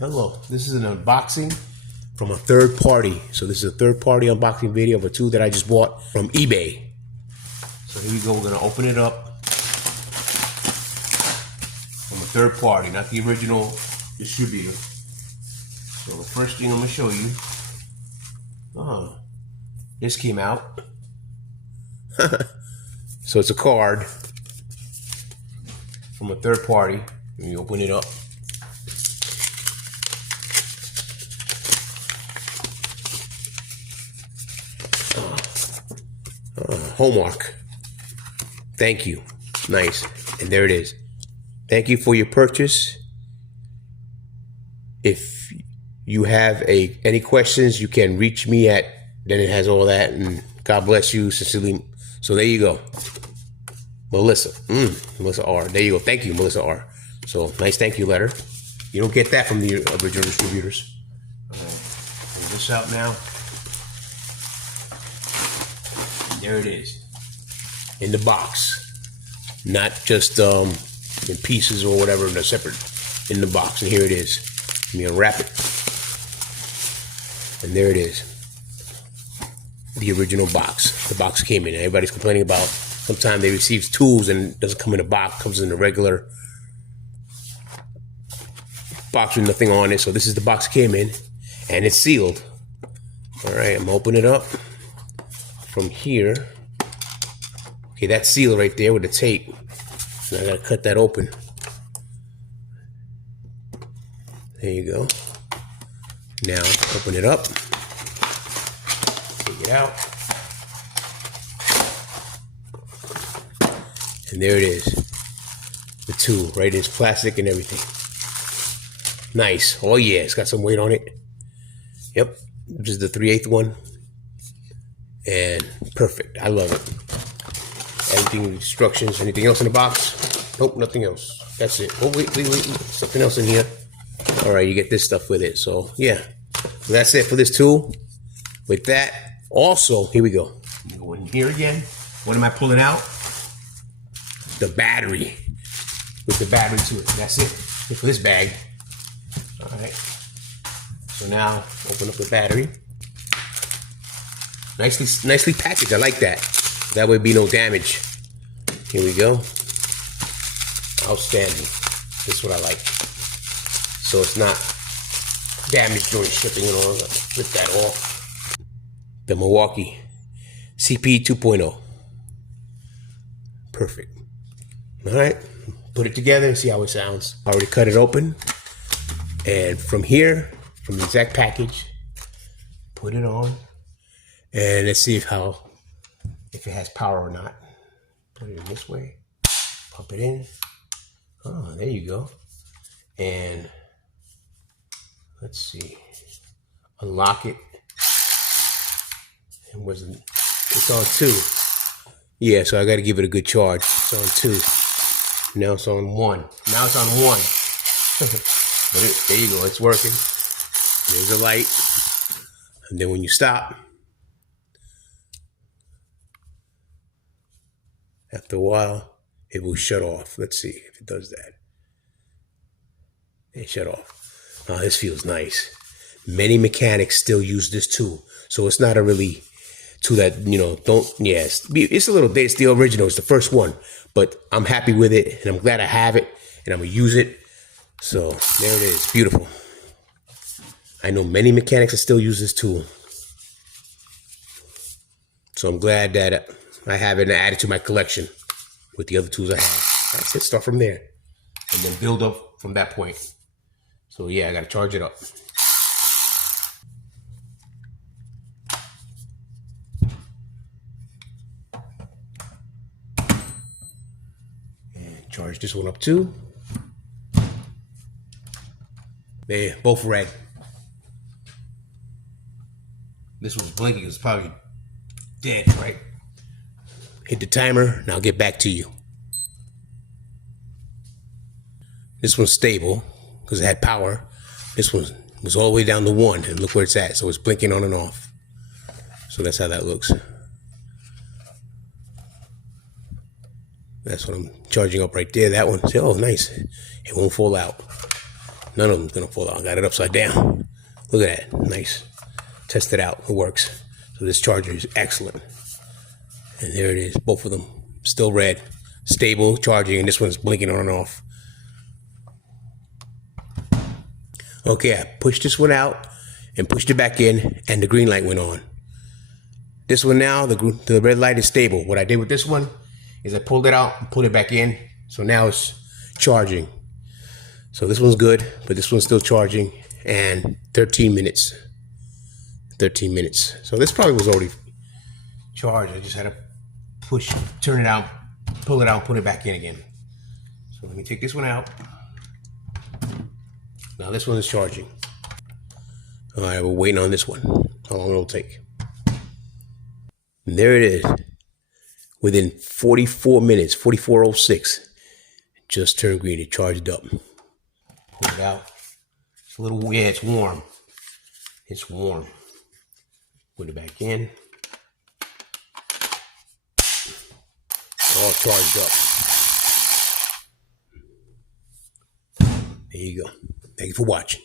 Hello, this is an unboxing from a third party. So this is a third party unboxing video of a tool that I just bought from eBay. So here we go, we're gonna open it up from a third party, not the original distributor. So the first thing I'm gonna show you, this came out. So it's a card from a third party. Let me open it up. Homework. Thank you. Nice. And there it is. Thank you for your purchase. If you have any questions, you can reach me at, then it has all that, and God bless you, sincerely. So there you go. Melissa. Melissa R. There you go. Thank you, Melissa R. So nice thank you letter. You don't get that from the original distributors. Okay. Pull this out now. There it is, in the box, not just in pieces or whatever. They're separate in the box, and here it is. Let me unwrap it, and there it is, the original box. The box came in. Everybody's complaining about sometimes they receive tools and it doesn't come in a box, comes in a regular box with nothing on it. So this is the box came in, and it's sealed. All right, I'm gonna open it up from here. Okay, that's sealed right there with the tape. Now I gotta cut that open. There you go. Now open it up. Take it out. And there it is. The tool, right? It's plastic and everything. Nice. Oh yeah, it's got some weight on it. Yep. This is the 3/8 one. And perfect. I love it. Everything, instructions, anything else in the box? Nope, nothing else. That's it. Oh, wait. Something else in here. All right, you get this stuff with it. So, yeah. So that's it for this tool. With that, also, here we go. Go in here again. What am I pulling out? The battery. With the battery to it. That's it. For this bag. All right. So now, open up the battery. Nicely packaged. I like that. That would be no damage. Here we go. Outstanding. This is what I like. So it's not damaged during shipping and all. Rip that off. The Milwaukee CP 2.0. Perfect. All right. Put it together and see how it sounds. I already cut it open. And from here, from the exact package, put it on. And let's see if it has power or not. Put it in this way. Pump it in. Oh, there you go. And let's see. Unlock it. And it's on 2. Yeah, so I got to give it a good charge. It's on 2. Now it's on 1. Now it's on 1. There you go. It's working. There's a light. And then when you stop, after a while, it will shut off. Let's see if it does that. It shut off. Oh, this feels nice. Many mechanics still use this tool. So it's not a really tool that, it's a little dated. It's the original. It's the first one. But I'm happy with it, and I'm glad I have it, and I'm going to use it. So there it is. Beautiful. I know many mechanics that still use this tool. So I'm glad that I have it and add it to my collection with the other tools I have. That's it. Start from there. And then build up from that point. So yeah, I got to charge it up. And charge this one up too. There, both red. This one's blinking. It's probably dead, right? Hit the timer, and I'll get back to you. This one's stable because it had power. This one was all the way down to 1, and look where it's at. So it's blinking on and off. So that's how that looks. That's what I'm charging up right there. That one, oh, nice. It won't fall out. None of them's gonna fall out. I got it upside down. Look at that. Nice. Test it out. It works. So this charger is excellent. And there it is. Both of them still red, stable charging, and this one's blinking on and off. Okay, I pushed this one out and pushed it back in, and the green light went on. This one now, the red light is stable. What I did with this one is I pulled it out and put it back in. So now it's charging. So this one's good, but this one's still charging, and 13 minutes. 13 minutes. So this probably was already charged. I just had to turn it out, pull it out, put it back in again. So let me take this one out. Now this one is charging. All right, we're waiting on this one. How long it'll take. And there it is. Within 44 minutes, 44:06, just turned green. It charged up. Pull it out. It's a little, yeah, it's warm. It's warm. Put it back in. All charged up. There you go. Thank you for watching.